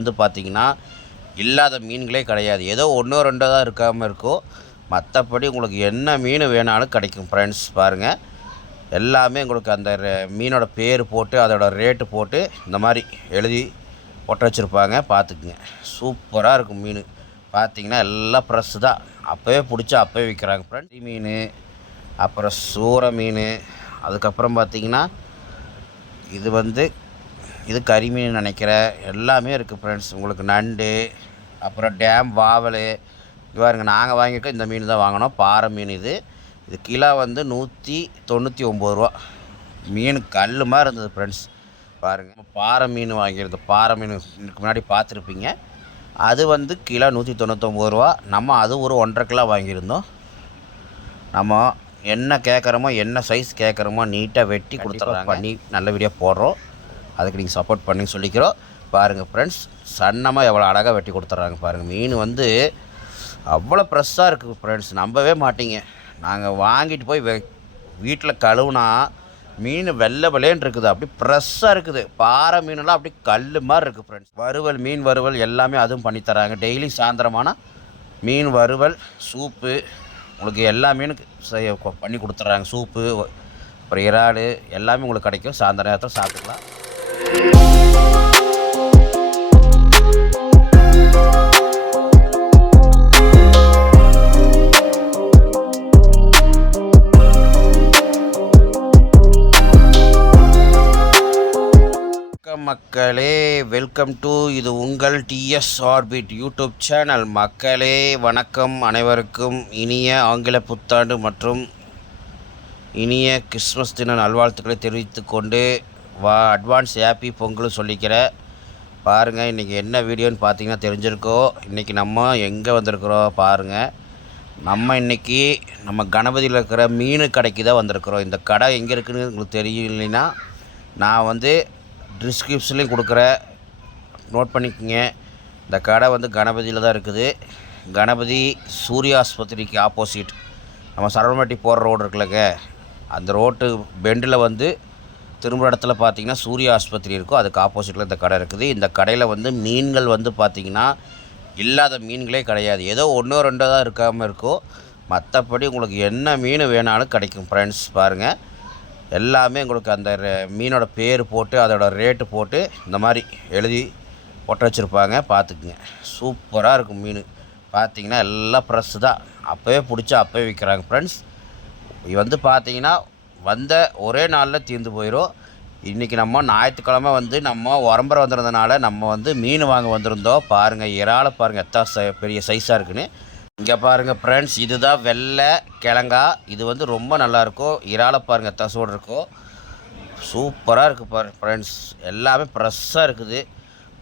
வந்து பார்த்திங்கன்னா இல்லாத மீன்களே கிடையாது. ஏதோ ஒன்றோ ரெண்டோ தான் இருக்காமல் இருக்கும். மற்றபடி உங்களுக்கு என்ன மீன் வேணாலும் கிடைக்கும் ஃப்ரெண்ட்ஸ். பாருங்கள், எல்லாமே உங்களுக்கு அந்த மீனோட பேர் போட்டு அதோட ரேட்டு போட்டு இந்த மாதிரி எழுதி போட்டு வச்சுருப்பாங்க. பார்த்துக்குங்க, சூப்பராக இருக்கும் மீன். பார்த்திங்கன்னா எல்லாம் ஃப்ரெஷ்ஷு தான், அப்போவே பிடிச்சி அப்போவே விற்கிறாங்க ஃப்ரெண்ட்ஸ். மீன், அப்புறம் சூறை மீன், அதுக்கப்புறம் பார்த்திங்கன்னா இது கரிமீன் நினைக்கிறேன். எல்லாமே இருக்குது ஃப்ரெண்ட்ஸ். உங்களுக்கு நண்டு, அப்புறம் டேம் வாவல். இது பாருங்க, நாங்கள் வாங்கியிருக்கோம் இந்த மீன் தான் வாங்கினோம். பாறை மீன் இது கிலோ வந்து 199 ரூபா. மீன் கல் மாதிரி இருந்தது ஃப்ரெண்ட்ஸ். பாருங்கள், பாறை மீன் வாங்கியிருந்தோம். பாறை மீன் இதுக்கு முன்னாடி பார்த்துருப்பீங்க. அது வந்து கிலோ 199 ரூபா. நம்ம அது ஒரு 1.5 கிலோ வாங்கியிருந்தோம். நம்ம என்ன கேட்குறோமோ, என்ன சைஸ் கேட்குறோமோ நீட்டாக வெட்டி கொடுத்துட்றாங்க. பண்ணி நல்ல வீடியோ போடுறோம், அதுக்கு நீங்கள் சப்போர்ட் பண்ணி சொல்லிக்கிறோம். பாருங்கள் ஃப்ரெண்ட்ஸ், சன்னமாக எவ்வளோ அழகாக வெட்டி கொடுத்துட்றாங்க. பாருங்கள், மீன் வந்து அவ்வளோ ஃப்ரெஷ்ஷாக இருக்குது ஃப்ரெண்ட்ஸ். நம்பவே மாட்டீங்க. நாங்கள் வாங்கிட்டு போய் வீட்டில் கழுவுனா மீன் வெள்ளை வெள்ளைன்னு இருக்குது, அப்படி ஃப்ரெஷ்ஷாக இருக்குது. பாறை மீனெல்லாம் அப்படி கல் மாதிரி இருக்குது ஃப்ரெண்ட்ஸ். வறுவல், மீன் வறுவல் எல்லாமே அதுவும் பண்ணித்தராங்க. டெய்லி சாயந்தரமான மீன் வறுவல், சூப்பு, உங்களுக்கு எல்லா மீனுக்கு பண்ணி கொடுத்துட்றாங்க. சூப்பு, அப்புறம் இறால் எல்லாமே உங்களுக்கு கிடைக்கும். சாயந்தர நேரத்தில் சாப்பிட்டுக்கலாம். மக்களே, வெல்கம் டு இது உங்கள் டிஎஸ் ஆர்பிட் யூடியூப் சேனல். மக்களே வணக்கம். அனைவருக்கும் இனிய ஆங்கில புத்தாண்டு மற்றும் இனிய கிறிஸ்மஸ் தின நல்வாழ்த்துக்களை தெரிவித்து கொண்டு அட்வான்ஸ் ஹாப்பி பொங்கல் சொல்லிக்கிறேன். பாருங்கள், இன்றைக்கி என்ன வீடியோன்னு பார்த்தீங்கன்னா தெரிஞ்சிருக்கோம். இன்றைக்கி நம்ம எங்கே வந்திருக்கிறோம் பாருங்கள். நம்ம இன்றைக்கி நம்ம கணபதியில் இருக்கிற மீன் கடைக்கு தான் வந்திருக்கிறோம். இந்த கடை எங்கே இருக்குதுன்னு உங்களுக்கு தெரியலைன்னா நான் வந்து டிஸ்கிரிப்ஷன்லேயும் கொடுக்குறேன், நோட் பண்ணிக்கோங்க. இந்த கடை வந்து கணபதியில் தான் இருக்குது. கணபதி சூர்யா ஆஸ்பத்திரிக்கு ஆப்போசிட் நம்ம சரவணம்பட்டி போகிற ரோடு இருக்குல்லங்க, அந்த ரோட்டு பெண்டில் வந்து திரும்ப இடத்துல பார்த்திங்கன்னா சூர்யா ஆஸ்பத்திரி இருக்கும். அதுக்கு ஆப்போசிட்டில் இந்த கடை இருக்குது. இந்த கடையில் வந்து மீன்கள் வந்து பார்த்திங்கன்னா இல்லாத மீன்களே கிடையாது. ஏதோ ஒன்றோ ரெண்டோ தான் இருக்காமல் இருக்கும். மற்றபடி உங்களுக்கு என்ன மீன் வேணாலும் கிடைக்கும் ஃப்ரெண்ட்ஸ். பாருங்கள், எல்லாமே உங்களுக்கு அந்த மீனோட பேர் போட்டு அதோட ரேட்டு போட்டு இந்த மாதிரி எழுதி போட்டு வச்சுருப்பாங்க. பார்த்துக்குங்க, சூப்பராக இருக்கும் மீன். பார்த்திங்கன்னா எல்லாம் ஃப்ரெஷ்ஷு தான், அப்போவே பிடிச்சி அப்போவே விற்கிறாங்க ஃப்ரெண்ட்ஸ். இது வந்து பார்த்திங்கன்னா வந்த ஒரே நாளில் தீர்ந்து போயிடும். இன்றைக்கி நம்ம ஞாயிற்றுக்கிழமை வந்து நம்ம உரம்பரை வந்துருந்தனால நம்ம வந்து மீன் வாங்க வந்திருந்தோம். பாருங்கள், இறாலை பாருங்கள் எத்தனை பெரிய சைஸாக இருக்குன்னு. இங்கே பாருங்கள் ஃப்ரெண்ட்ஸ், இதுதான் வெள்ளை கிழங்கா. இது வந்து ரொம்ப நல்லாயிருக்கும். இறாலை பாருங்கள் தசோடு இருக்கும், சூப்பராக இருக்குது ஃப்ரெண்ட்ஸ். எல்லாமே ஃப்ரெஷ்ஷாக இருக்குது.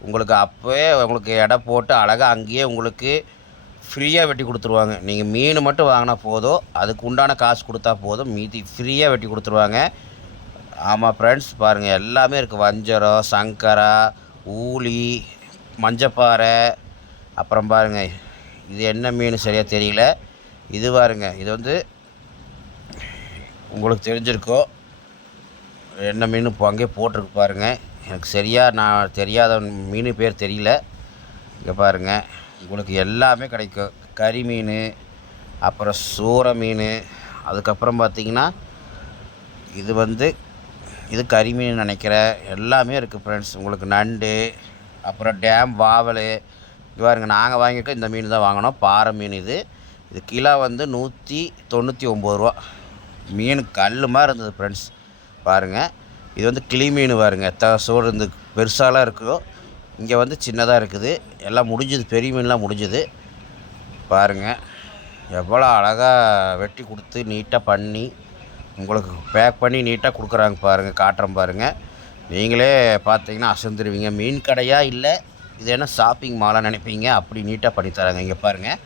உங்களுக்கு அப்போவே உங்களுக்கு எடை போட்டு அழகாக அங்கேயே உங்களுக்கு ஃப்ரீயாக வெட்டி கொடுத்துருவாங்க. நீங்கள் மீன் மட்டும் வாங்கினா போதும், அதுக்கு உண்டான காசு கொடுத்தா போதும், மீதி ஃப்ரீயாக வெட்டி கொடுத்துருவாங்க. ஆமாம் ஃப்ரெண்ட்ஸ், பாருங்கள் எல்லாமே இருக்குது. வஞ்சரம், சங்கரா, ஊளி, மஞ்சப்பாறை, அப்புறம் பாருங்கள் இது என்ன மீன் சரியாக தெரியல. இது பாருங்க, இது வந்து உங்களுக்கு தெரிஞ்சிருக்கோ என்ன மீன் இப்போ அங்கேயே போட்டிருக்கு பாருங்கள். எனக்கு சரியாக நான் தெரியாத மீன் பேர் தெரியல. இங்கே பாருங்கள், உங்களுக்கு எல்லாமே கிடைக்கும். கறி மீன், அப்புறம் சூறை மீன், அதுக்கப்புறம் பார்த்திங்கன்னா இது கறி மீன் நினைக்கிறேன். எல்லாமே இருக்குது ஃப்ரெண்ட்ஸ். உங்களுக்கு நண்டு, அப்புறம் டேம் வாவல். இது பாருங்க, நாங்கள் வாங்கியிருக்கோம் இந்த மீன் தான் வாங்கினோம். பாறை மீன் இது கிலோ வந்து 199 ரூபா. மீன் கல் மாதிரி இருந்தது ஃப்ரெண்ட்ஸ். பாருங்கள், இது வந்து கிளி மீன். பாருங்கள் சோறு இருந்து பெருசாலாம் இருக்கும், இங்கே வந்து சின்னதாக இருக்குது. எல்லாம் முடிஞ்சுது, பெரிய மீன்லாம் முடிஞ்சுது. பாருங்கள் எவ்வளோ அழகாக வெட்டி கொடுத்து நீட்டாக பண்ணி உங்களுக்கு பேக் பண்ணி நீட்டாக கொடுக்குறாங்க. பாருங்கள், காட்டுறேன் பாருங்கள். நீங்களே பார்த்தீங்கன்னா அசந்துருவீங்க. மீன் கடையாக இல்லை, இது என்ன ஷாப்பிங் மாலாக நினைப்பீங்க, அப்படி நீட்டாக பண்ணித்தராங்க. இங்கே பாருங்கள்,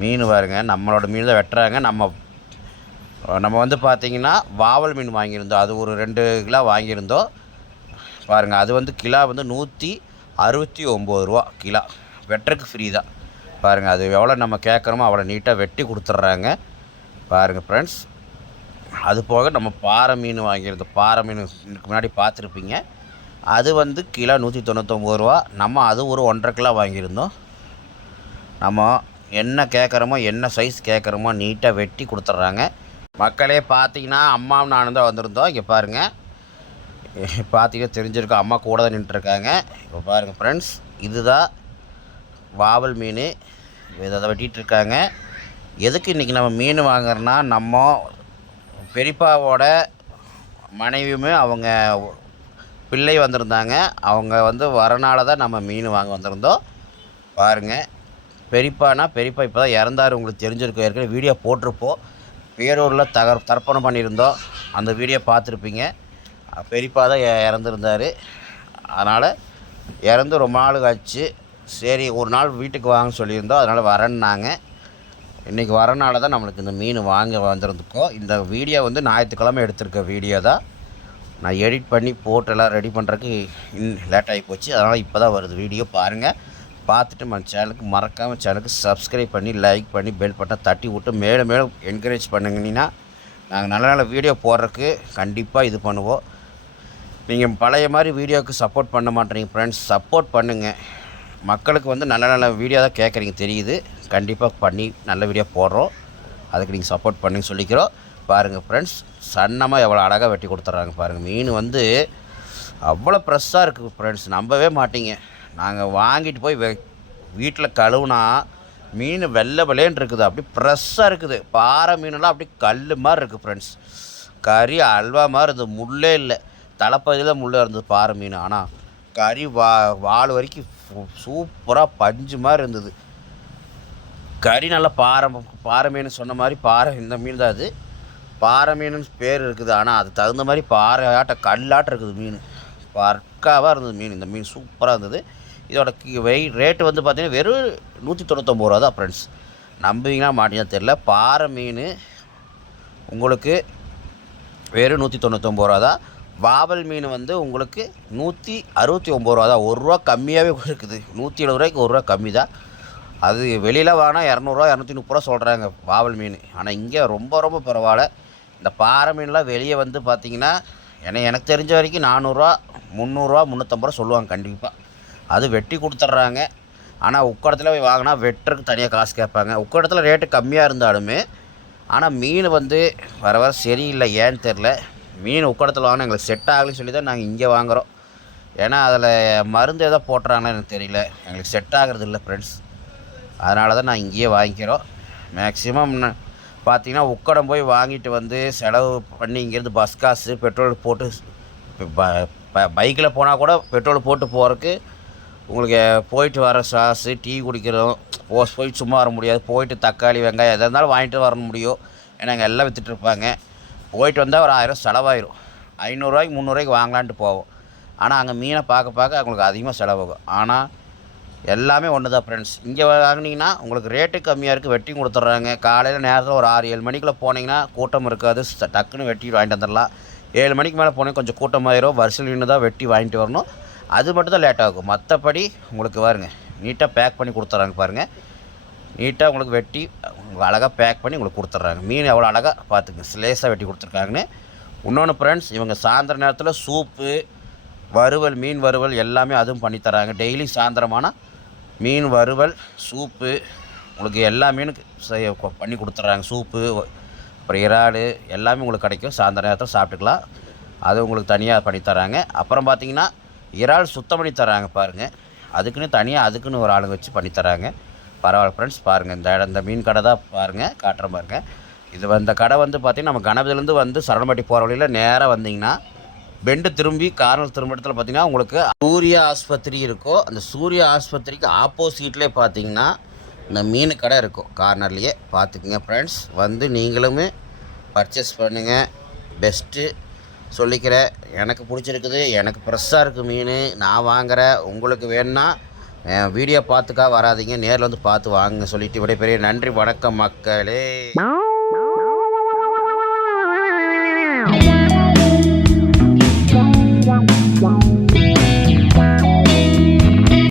மீன் பாருங்கள், நம்மளோட மீன் தான் வெட்டுறாங்க. நம்ம வந்து பார்த்திங்கன்னா வாவல் மீன் வாங்கியிருந்தோம், அது ஒரு 2 கிலோ வாங்கியிருந்தோம். பாருங்கள், அது வந்து கிலோ வந்து 169 ரூபா கிலோ. வெட்டுறதுக்கு ஃப்ரீ தான். பாருங்கள், அது எவ்வளோ நம்ம கேட்குறோமோ அவ்வளோ நீட்டாக வெட்டி கொடுத்துட்றாங்க. பாருங்கள் ஃப்ரெண்ட்ஸ், அது போக நம்ம பாறை மீன் வாங்கியிருந்தோம். பாறை மீன் இதுக்கு முன்னாடி பார்த்துருப்பீங்க. அது வந்து கிலோ 199 ரூபா. நம்ம அது ஒரு 1.5 கிலோ வாங்கியிருந்தோம். நம்ம என்ன கேட்குறோமோ, என்ன சைஸ் கேட்குறோமோ நீட்டாக வெட்டி கொடுத்துட்றாங்க. மக்களே பார்த்தீங்கன்னா அம்மாவும் நானும் தான் வந்திருந்தோம். இங்கே பாருங்கள், பார்த்தீங்கன்னா தெரிஞ்சிருக்கோம், அம்மா கூட தான் நின்றுருக்காங்க. இப்போ பாருங்கள் ஃப்ரெண்ட்ஸ், இதுதான் வாவல் மீன். இதை வெட்டிகிட்ருக்காங்க. எதுக்கு இன்றைக்கி நம்ம மீன் வாங்குறோன்னா, நம்ம பெரியப்பாவோட மனைவியுமே அவங்க பிள்ளை வந்திருந்தாங்க. அவங்க வந்து வரனால தான் நம்ம மீன் வாங்க வந்திருந்தோம். பாருங்கள், பெரியப்பா இப்போ தான் இறந்தார். உங்களுக்கு தெரிஞ்சிருக்கும், ஏற்கனவே வீடியோ போட்டிருப்போம். பேரூரில் தர்ப்பணம் பண்ணியிருந்தோம். அந்த வீடியோ பார்த்துருப்பீங்க. பெரியப்பா தான் இறந்துருந்தார். அதனால் இறந்து ரொம்ப நாள் ஆச்சு. சரி, ஒரு நாள் வீட்டுக்கு வாங்க சொல்லியிருந்தோம். அதனால் வரேன்னாங்க. இன்றைக்கி வரனால தான் நம்மளுக்கு இந்த மீன் வாங்க வந்திருந்துக்கோம். இந்த வீடியோ வந்து ஞாயிற்றுக்கிழமை எடுத்திருக்க வீடியோ தான். நான் எடிட் பண்ணி போட்டெல்லாம் ரெடி பண்ணுறதுக்கு லேட் ஆகி போச்சு. அதனால் இப்போ தான் வருது வீடியோ. பாருங்கள், பார்த்துட்டு நம்ம சேனலுக்கு மறக்காமல் சேனலுக்கு சப்ஸ்கிரைப் பண்ணி லைக் பண்ணி பெல் பட்டன் தட்டி விட்டு மேலும் மேலும் என்கரேஜ் பண்ணுங்கன்னா நாங்கள் நல்ல நல்ல வீடியோ போடுறதுக்கு கண்டிப்பாக இது பண்ணுவோம். நீங்கள் பழைய மாதிரி வீடியோவுக்கு சப்போர்ட் பண்ண மாட்டேறீங்க ஃப்ரெண்ட்ஸ். சப்போர்ட் பண்ணுங்கள். மக்களுக்கு வந்து நல்ல நல்ல வீடியோ தான் கேட்குறீங்க தெரியுது. கண்டிப்பாக பண்ணி நல்ல வீடியோ போடுறோம். அதுக்கு நீங்கள் சப்போர்ட் பண்ணுங்க சொல்லிக்கிறோம். பாருங்கள் ஃப்ரெண்ட்ஸ், சன்னமாக எவ்வளோ அழகாக வெட்டி கொடுத்துட்றாங்க பாருங்கள். மீன் வந்து அவ்வளோ ஃப்ரெஷ்ஷாக இருக்குது ஃப்ரெண்ட்ஸ், நம்பவே மாட்டீங்க. நாங்கள் வாங்கிட்டு போய் வீட்டில் கழுவுனா மீன் வெள்ளை வெள்ளைன்னு இருக்குது, அப்படி ஃப்ரெஷ்ஷாக இருக்குது. பாறை மீனெல்லாம் அப்படி கல் மாதிரி இருக்குது ஃப்ரெண்ட்ஸ். கறி அல்வா மாதிரி இருந்தது, முள்ளே இல்லை. தலைப்பகுதியில் முள்ளே இருந்தது பாறை மீன். ஆனால் கறி வால் வரைக்கும் சூப்பராக பஞ்சு மாதிரி இருந்தது. கறி நல்லா பாறை மீன் சொன்ன மாதிரி பாறை, இந்த மீன் தான் அது பாறை மீனுன்னு பேர் இருக்குது. ஆனால் அது தகுந்த மாதிரி பாறை கல்லாட்டம் இருக்குது மீன். பர்க்காவாக இருந்தது மீன். இந்த மீன் சூப்பராக இருந்தது. இதோட ரேட்டு வந்து பார்த்திங்கன்னா வெறும் 199 ரூபா தான் ஃப்ரெண்ட்ஸ். நம்புவீங்கன்னா மாட்டீங்கன்னா தெரில. பாறை மீன் உங்களுக்கு வெறும் 199 ரூபா தான். வாவல் மீன் வந்து உங்களுக்கு 169 ரூபா தான். 1 ரூபா கம்மியாகவே இருக்குது. 170 ரூபாய்க்கு 1 ரூபா கம்மி தான். அது வெளியில் வாங்கினா 200 ரூபா 230 ரூபா சொல்கிறாங்க வாவல் மீன். ஆனால் இங்கே ரொம்ப ரொம்ப பரவாயில்ல. இந்த பாறை மீன்லாம் வெளியே வந்து பார்த்திங்கன்னா எனக்கு தெரிஞ்ச வரைக்கும் 400 ரூபா 300 ரூபா 350 ரூபா சொல்லுவாங்க கண்டிப்பாக. அது வெட்டி கொடுத்துட்றாங்க. ஆனால் உக்கடத்தில் போய் வாங்கினா வெட்டுறதுக்கு தனியாக காசு கேட்பாங்க. உக்கடத்தில் ரேட்டு கம்மியாக இருந்தாலுமே ஆனால் மீன் வந்து வர சரியில்லை, ஏன்னு தெரில. மீன் உக்கடத்தில் வாங்கினா எங்களுக்கு செட் ஆகலைன்னு சொல்லி தான் நாங்கள் இங்கே வாங்குகிறோம். ஏன்னா அதில் மருந்து எதோ போட்டுறாங்கன்னு எனக்கு தெரியல, எங்களுக்கு செட் ஆகிறது இல்லை ஃப்ரெண்ட்ஸ். அதனால தான் நான் இங்கேயே வாங்கிக்கிறோம். மேக்ஸிமம் பார்த்திங்கன்னா உக்கடம் போய் வாங்கிட்டு வந்து செலவு பண்ணி இங்கேருந்து பஸ் காசு பெட்ரோல் போட்டு பைக்கில் போனால் கூட பெட்ரோல் போட்டு போகிறதுக்கு உங்களுக்கு போயிட்டு வர சாஸு டீ குடிக்கிறோம். போயிட்டு சும்மா வர முடியாது. போயிட்டு தக்காளி வெங்காயம் எதாக இருந்தாலும் வாங்கிட்டு வர முடியும். ஏன்னா அங்கே எல்லாம் விற்றுட்ருப்பாங்க. போயிட்டு வந்தால் ஒரு 1000 செலவாயிரும். 500 ரூபாய்க்கு 300 ரூபாய்க்கு வாங்கலான்ட்டு போவோம். ஆனால் அங்கே மீனை பார்க்க அவங்களுக்கு அதிகமாக செலவாகும். ஆனால் எல்லாமே ஒன்று தான் ஃப்ரெண்ட்ஸ். இங்கே வாங்கினீங்கன்னா உங்களுக்கு ரேட்டு கம்மியாக இருக்குது, வெட்டி கொடுத்துட்றாங்க. காலையில் நேரத்தில் ஒரு 6-7 மணிக்குள்ளே போனீங்கன்னா கூட்டம் இருக்காது, டக்குன்னு வெட்டி வாங்கிட்டு வந்துடலாம். 7 மணிக்கு மேலே போனீங்க கொஞ்சம் கூட்டமாயிரும். வரிசையில் நின்று தான் வெட்டி வாங்கிட்டு வரணும். அது மட்டும் தான் லேட் ஆகும். மற்றபடி உங்களுக்கு பாருங்கள் நீட்டாக பேக் பண்ணி கொடுத்துட்றாங்க. பாருங்கள், நீட்டாக உங்களுக்கு வெட்டி அழகாக பேக் பண்ணி உங்களுக்கு கொடுத்துட்றாங்க. மீன் எவ்வளோ அழகாக பார்த்துங்க, ஸ்லேஸாக வெட்டி கொடுத்துருக்காங்கன்னு. இன்னொன்று ஃப்ரெண்ட்ஸ், இவங்க சாயந்தர நேரத்தில் சூப்பு, வறுவல், மீன் வறுவல் எல்லாமே அதுவும் பண்ணித்தராங்க. டெய்லி சாயந்தரமான மீன் வறுவல், சூப்பு உங்களுக்கு எல்லா மீனுக்கு பண்ணி கொடுத்துட்றாங்க. சூப்பு, அப்புறம் இறால் எல்லாமே உங்களுக்கு கிடைக்கும். சாயந்தர நேரத்தில் சாப்பிட்டுக்கலாம். அது உங்களுக்கு தனியாக பண்ணித்தராங்க. அப்புறம் பார்த்திங்கன்னா இறால் சுத்தம் பண்ணி தராங்க பாருங்கள். அதுக்குன்னு தனியாக அதுக்குன்னு ஒரு ஆளுங்க வச்சு பண்ணித்தராங்க. பரவாயில்ல ஃப்ரெண்ட்ஸ். பாருங்கள், இந்த மீன் கடை தான் பாருங்கள், காட்டுற பாருங்கள். இந்த கடை வந்து பார்த்திங்கன்னா நம்ம கணபதியிலேருந்து வந்து சரணப்பட்டி போகிற வழியில் நேராக வந்தீங்கன்னா பெண்டு திரும்பி கார்னர் திரும்ப இடத்துல பார்த்திங்கன்னா உங்களுக்கு சூர்யா ஆஸ்பத்திரி இருக்கும். அந்த சூர்யா ஆஸ்பத்திரிக்கு ஆப்போசிட்லேயே பார்த்திங்கன்னா இந்த மீன் கடை இருக்கும். கார்னர்லேயே பார்த்துக்குங்க ஃப்ரெண்ட்ஸ். வந்து நீங்களுமே பர்ச்சேஸ் பண்ணுங்கள். பெஸ்ட்டு சொல்லிக்கிறேன். எனக்கு பிடிச்சிருக்குது, எனக்கு ஃப்ரெஷ்ஷாக இருக்குது மீன். நான் வாங்குகிறேன். உங்களுக்கு வேணுன்னா வீடியோ பார்த்துக்கா வராதிங்க, நேரில் வந்து பார்த்து வாங்க சொல்லிவிட்டு விடைபெரிய நன்றி, வணக்கம் மக்களே.